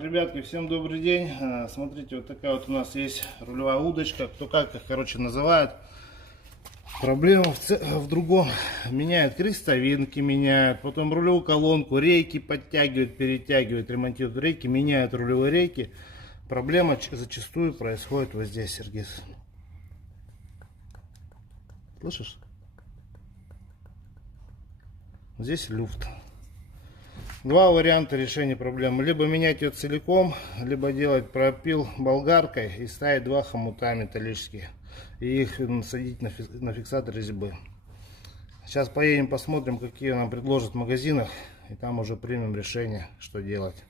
Ребятки, всем добрый день. Смотрите, вот такая вот у нас есть рулевая удочка. Кто как их, короче, называет. Проблема в другом. Меняют крестовинки, меняют. Потом рулевую колонку, рейки подтягивают, перетягивают, ремонтируют рейки, меняют рулевые рейки. Проблема зачастую происходит вот здесь, Сергис. Слышишь? Здесь люфт. Два варианта решения проблемы. Либо менять ее целиком, либо делать пропил болгаркой и ставить два хомута металлических. И их насадить на фиксатор резьбы. Сейчас поедем посмотрим, какие нам предложат в магазинах. И там уже примем решение, что делать.